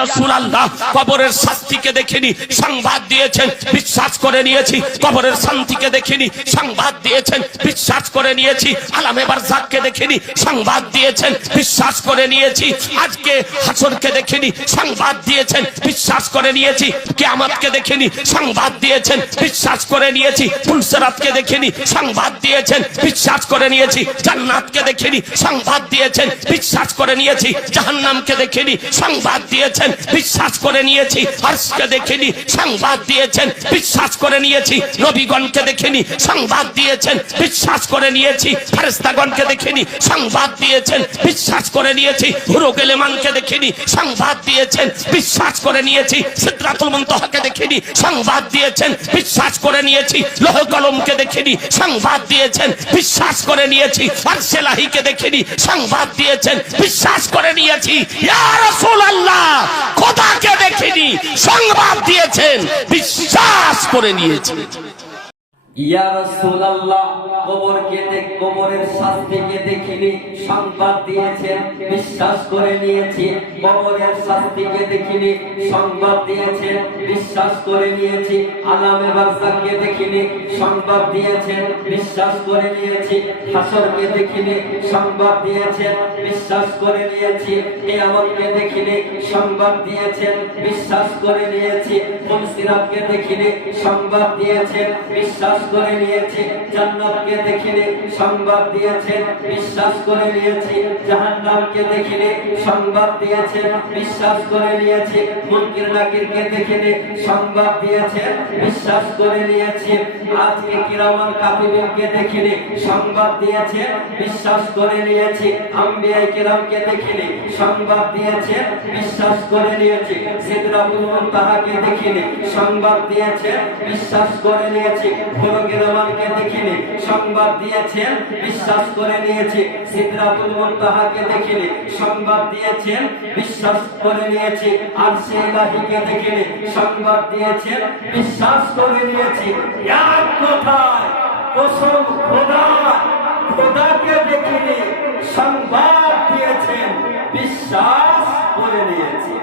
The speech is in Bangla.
রাসূলুল্লাহ, কবরের শাস্তিকে দেখিনি, সংবাদ দিয়েছেন, বিশ্বাস করে নিয়েছি, কবরের শান্তিকে দেখিনি, সংবাদ দিয়েছেন, বিশ্বাস করে নিয়েছি, আলামে বারজাককে দেখিনি, সংবাদ দিয়েছেন, বিশ্বাস করে নিয়েছি, আজকে হাসরকে দেখিনি, সংবাদ দিয়েছেন, বিশ্বাস করে নিয়েছি, কিয়ামতকে দেখিনি, সংবাদ দিয়েছেন, বিশ্বাস করে নিয়েছি, ফুলসরাতকে দেখিনি, সংবাদ দিয়েছেন, বিশ্বাস করে নিয়েছি, জান্নাতকে দেখিনি, সংবাদ দিয়েছেন, বিশ্বাস করে নিয়েছি, জাহান্নামকে দেখিনি, সংবাদ দিয়েছেন বিশ্বাস করে নিয়েছি। হর্ষকে দেখিনি, সংবাদ দিয়েছেন, বিশ্বাস করে নিয়েছি। নবীগণকে দেখিনি, সংবাদ দিয়েছেন, বিশ্বাস করে নিয়েছি। ফেরেস্তাগণকে দেখিনি, সংবাদ দিয়েছেন, বিশ্বাস করে নিয়েছি। হুরুগেলেমানকে দেখিনি, সংবাদ দিয়েছেন, বিশ্বাস করে নিয়েছি। সিদ্ধাতুল মুনতাহাকে দেখিনি, সংবাদ দিয়েছেন, বিশ্বাস করে নিয়েছি। লোহ কলমকে দেখিনি, সংবাদ দিয়েছেন, বিশ্বাস করে নিয়েছি। আরশেলাহিকে দেখিনি, সংবাদ দিয়েছেন, বিশ্বাস করে নিয়েছি। ইয়া রাসূলুল্লাহ! খোদাকে দেখিনি, সংবাদ দিয়েছেন, বিশ্বাস করে নিয়েছি রাসূলুল্লাহ কবরকে দেখ কবরের শাস্তিকে দেখিনি, সংবাদ বিশ্বাস করে নিয়েছি। কবরের শাস্তিকে দেখিনি, সংবাদ দিয়েছেন, বিশ্বাস করে নিয়েছি। আলামে দেখিনি, সংবাদ দিয়েছেন, বিশ্বাস করে নিয়েছি। হাসরকে দেখিনি, সংবাদ দিয়েছেন, বিশ্বাস করে নিয়েছি। কিয়ামতকে দেখিনি, সংবাদ দিয়েছেন, বিশ্বাস করে নিয়েছি। ফুলসিরাতকে দেখিনি, সংবাদ দিয়েছেন, বিশ্বাস করে নিয়েছি। জান্নাতকে দেখিলে সংবাদ দিয়েছেন, বিশ্বাস করে নিয়েছি। জাহান্নামকে দেখিলে সংবাদ দিয়েছেন, বিশ্বাস করে নিয়েছি। মুনকির নাকিরকে দেখিলে সংবাদ দিয়েছেন, বিশ্বাস করে নিয়েছি। আজকে কিরামান কাতিবিনকে দেখিলে সংবাদ দিয়েছেন বিশ্বাস করে নিয়েছি, আম্বিয়াই কিরামকে দেখিলে সংবাদ দিয়েছেন বিশ্বাস করে নিয়েছি, সিদরাতুল মুনতাহাকে দেখিলে সংবাদ দিয়েছেন বিশ্বাস করে নিয়েছি ফরগেরমানকে দেখিনি, সংবাদ দিয়েছেন বিশ্বাস করে নিয়েছি, সিদরাতুল মুনতাহাকে দেখিনি, সংবাদ দিয়েছেন বিশ্বাস করে নিয়েছি আর সেলাহিকে দেখিনি, সংবাদ দিয়েছেন বিশ্বাস করে নিয়েছি এক কথায় কসম খোদা খোদাকে দেখিনি সংবাদ দিয়েছেন বিশ্বাস করে নিয়েছি